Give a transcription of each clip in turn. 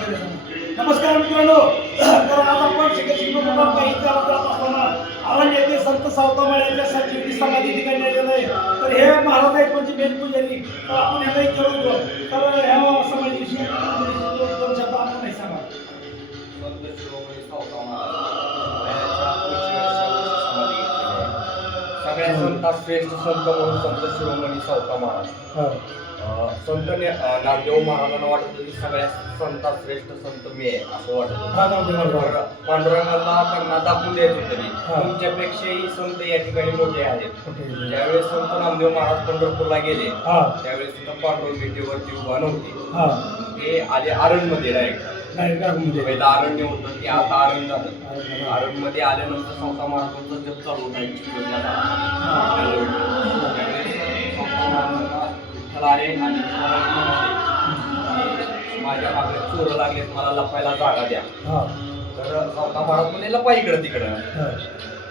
नमस्कार मित्रांनो, तर आज आपण शिक्षण काही जात असताना आरण येथे संत सावतामाळ्यांच्या संजीवनी समाधी ठिकाणी आलेलो आहे. तर हे महाराज आहेत म्हणजे मेन पुजारी. तर आपण यांना विचारू तर ह्या समाधीविषयी दोन शब्द आपण नाही सांगा. संत शिरोमणी सावता महाराज सगळ्या संतात श्रेष्ठ संत म्हणून संत शिरोमणी सावता महाराज. संत नामदेव महाराजांना वाटत होतं की सगळ्या संतात श्रेष्ठ संत मी आहे असं वाटत होतं. पांडुरंगाला त्यांना दाखवून द्यायचं तरी तुमच्यापेक्षाही संत या ठिकाणी मोठे आहेत. ज्यावेळेस संत नामदेव महाराज पंढरपूरला गेले त्यावेळेस सुद्धा पांडुरंग भेटीवरती उभा नव्हते. ते आले आरणमध्ये डायरेक्ट. पहिला आरण्य होतं ते आता आरण झालं. आरणमध्ये आल्यानंतर सावता महाराजांचा जप चालू होता. आले आणि माझ्या मागे चोर लागले, मला लपायला जागा द्या. तर सावता महाराज म्हणजे लपा इकडं तिकडं.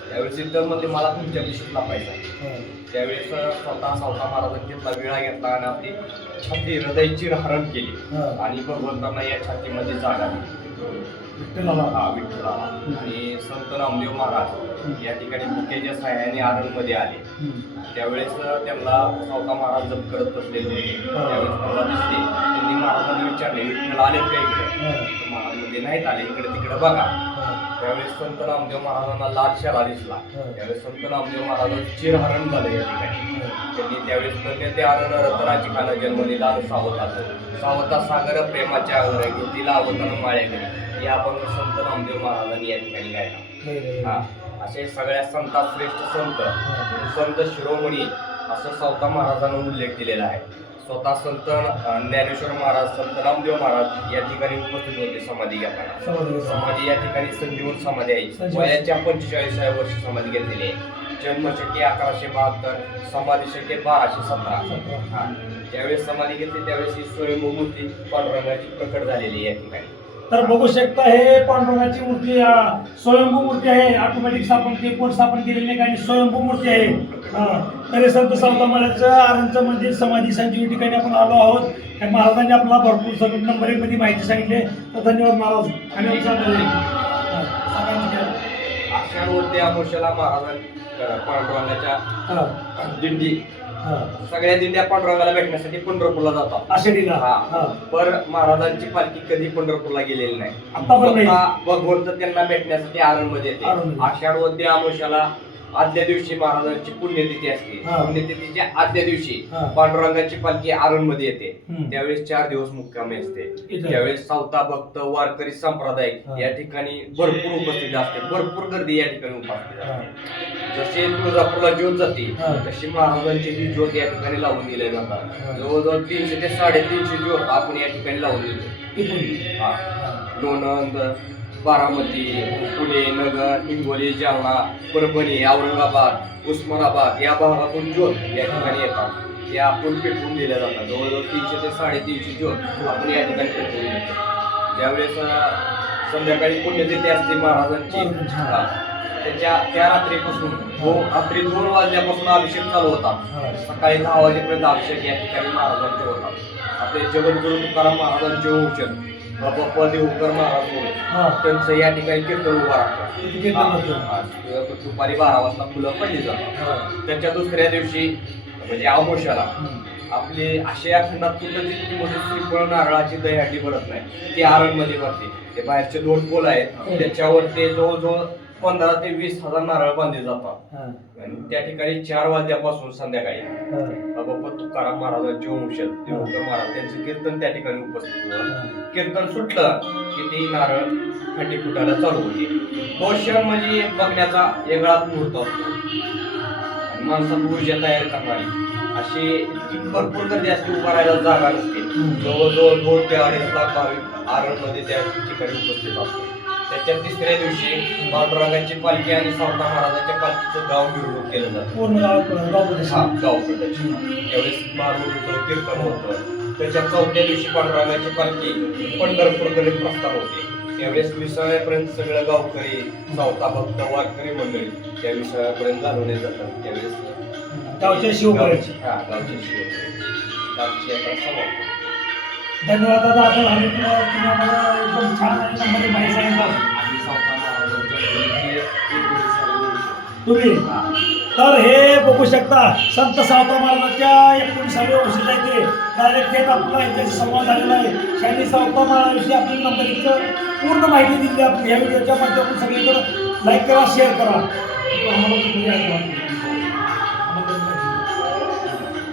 त्यावेळेस इतर म्हणजे मला तुमच्या विषयी लपायचा. त्यावेळेस स्वतः सावता महाराजांनी आपला विळा घेतला आणि आपली छाती हृदयाची हरण केली आणि भगवंतांना या छातीमध्ये जागा दिली. विठ्ठलाला. आणि संत नामदेव महाराज या ठिकाणी बुकेच्या साह्याने आरणमध्ये आले. त्यावेळेस त्यांना सावता महाराज जप करत बसलेले होते. त्यावेळेस मला दिसले. त्यांनी महाराजांना विचारले, विठ्ठल आलेत का इकडे? महाराज म्हणजे नाहीत आले, इकडे तिकडे बघा. त्यावेळेस संत नामदेव महाराजांना लाल शाला दिसला. त्यावेळेस संत नामदेव महाराजांचं चिरहरण झालं या ठिकाणी. त्यांनी त्यावेळेस धन्य ते आरण रतनाची खाना जन्मली लाल सावता सागर प्रेमाच्या अगर घेतीला अवतरण माळे घरी. या आपण संत नामदेव महाराजांनी या ठिकाणी गायला. असे सगळ्या संतात श्रेष्ठ संत शिरोमणी असं सावता महाराजांना उल्लेख दिलेला आहे. स्वतः संत ज्ञानेश्वर महाराज, संत नामदेव महाराज या ठिकाणी उपस्थित होते समाधी घेताना. समाधी या ठिकाणी संजीवन समाधी आहे. वयाच्या 45व्या वर्षी समाधी घेतलेली आहे. जन्मशके 1172, समाधी शके 1217. ज्यावेळेस समाधी घेतली त्यावेळेस ही स्वयंभू मूर्ती पांडुरंगाची प्रकट झालेली या ठिकाणी. तर बघू शकता हे पांडुरंगाची मूर्ती स्वयंभू मूर्ती आहे. ऑटोमॅटिक स्थापन कोण स्थापन केलेली नाही काही स्वयंभू मूर्ती आहे. तरी संत सावतामाळ्याचं आरणचं मंदिर समाधी संजीवनी ठिकाणी आपण आलो आहोत. महाराजांनी आपल्याला भरपूर सगळं नंबर 1 मध्ये माहिती सांगितली. तर धन्यवाद महाराज. आणि आषाढ वद्य अमावस्येला महाराजांनी पांडुरंगाच्या दिंडी सगळ्या दिंड्या पांडुरंगाला भेटण्यासाठी पंढरपूरला जातात आषाढीला. पर महाराजांची पालखी कधी पंढरपूरला गेलेली नाही. भगवंत त्यांना भेटण्यासाठी आरणमध्ये येते. आषाढ वद्य अमावस्येला आदल्या दिवशी महाराजांची पुण्यतिथी असते. पुण्यतिथीच्या आदल्या दिवशी पांडुरंगाची पालखी आरणमध्ये येते. त्यावेळेस 4 दिवस मुक्कामी असते. त्यावेळेस सावता भक्त वारकरी संप्रदाय या ठिकाणी भरपूर उपस्थित असते. भरपूर गर्दी या ठिकाणी उपस्थित असते. जसे तुळजापूरला ज्योत जाते तशी महाराजांची ही ज्योत या ठिकाणी लावून दिल्या जातात. जवळजवळ 300 ते 350 ज्योत आपण या ठिकाणी लावून देतो. लोणंद, बारामती, पुणे, नगर, हिंगोली, जालना, परभणी, औरंगाबाद, उस्मानाबाद या भागातून ज्योत या ठिकाणी येतात. या आपण पेटवून दिल्या जातात. जवळजवळ 300 ते 350 ज्योत आपण या ठिकाणी पेटवून देतो. ज्यावेळेस संध्याकाळी पुण्यतिथी असते महाराजांची त्या रात्रीपासून रात्री 2 वाजल्यापासून अभिषेक चालू होता. सकाळी 10 वाजेपर्यंत अभिषेक या ठिकाणी महाराजांचे होतात. आपले जगद्गुरु तुकाराम महाराजांचे औषध बाप्पा देवकर महाराज त्यांचं या ठिकाणी कीर्तन उभा राहतं. दुपारी 12 वाजता फुलं पडली जातात. त्याच्या दुसऱ्या दिवशी म्हणजे अमावस्येला आपली आशिया खंडात कुठं जितकी मोठी श्रीफळ नारळाची दहीहंडी भरत नाही ती आरणमध्ये भरते. ते बाहेरचे 2 पोल आहेत त्याच्यावर ते जवळजवळ 15 ते 20 हजार नारळ बांधले जातात. आणि त्या ठिकाणी 4 वाजल्यापासून संध्याकाळी बाप्पा तुकाराम महाराजांचे वंशज देवकर महाराज त्यांचं कीर्तन त्या ठिकाणी उपस्थित होतं. कीर्तन सुटलं की ती नारळ खंडी फुटायला चालू होते. तो क्षण म्हणजे बघण्याचा वेगळाच मुहूर्त असतो. माणसात ऊर्जा तयार करणारी अशी इतकी भरपूर गर्दी असते. उभा राहायला जागा नसते. जवळजवळ 2 ते 2.5 लाख भाविक आरणमध्ये त्या ठिकाणी उपस्थित असतो. त्याच्या 3ऱ्या दिवशी पांडुरंगाची पालखी आणि सावता महाराजांच्या पालखीचं गाव मिरवणूक केलं जातं. गाव त्यावेळेस मारून होतं, कीर्तन होतं. त्याच्या 4थ्या दिवशी पांडुरंगाची पालखी पंढरपूरकडे प्रस्थान होते. त्यावेळेस विसाव्यापर्यंत सगळं गावकरी सावता भक्त वारकरी मंडळी त्या विसाव्यापर्यंत घालवले जातात. त्यावेळेस गावच्या शिव गावची यात्रा समाप्त. धन्यवाद दादा. आपण आणि तुम्ही आम्हाला एकदम छान आणि नंबर माहिती सांगितलं आणि सावता महाराजांच्या तुम्ही. तर हे बघू शकता संत सावता महाराजांच्या 19व्या वर्षी ते डायरेक्ट थेट आपला यांच्याशी संवाद झालेला आहे. शाही सावता महाराजांविषयी आपली नंबरचं पूर्ण माहिती दिली आपण ह्या व्हिडिओच्या माध्यमातून. सगळीकडे लाईक करा, शेअर करा. आम्हाला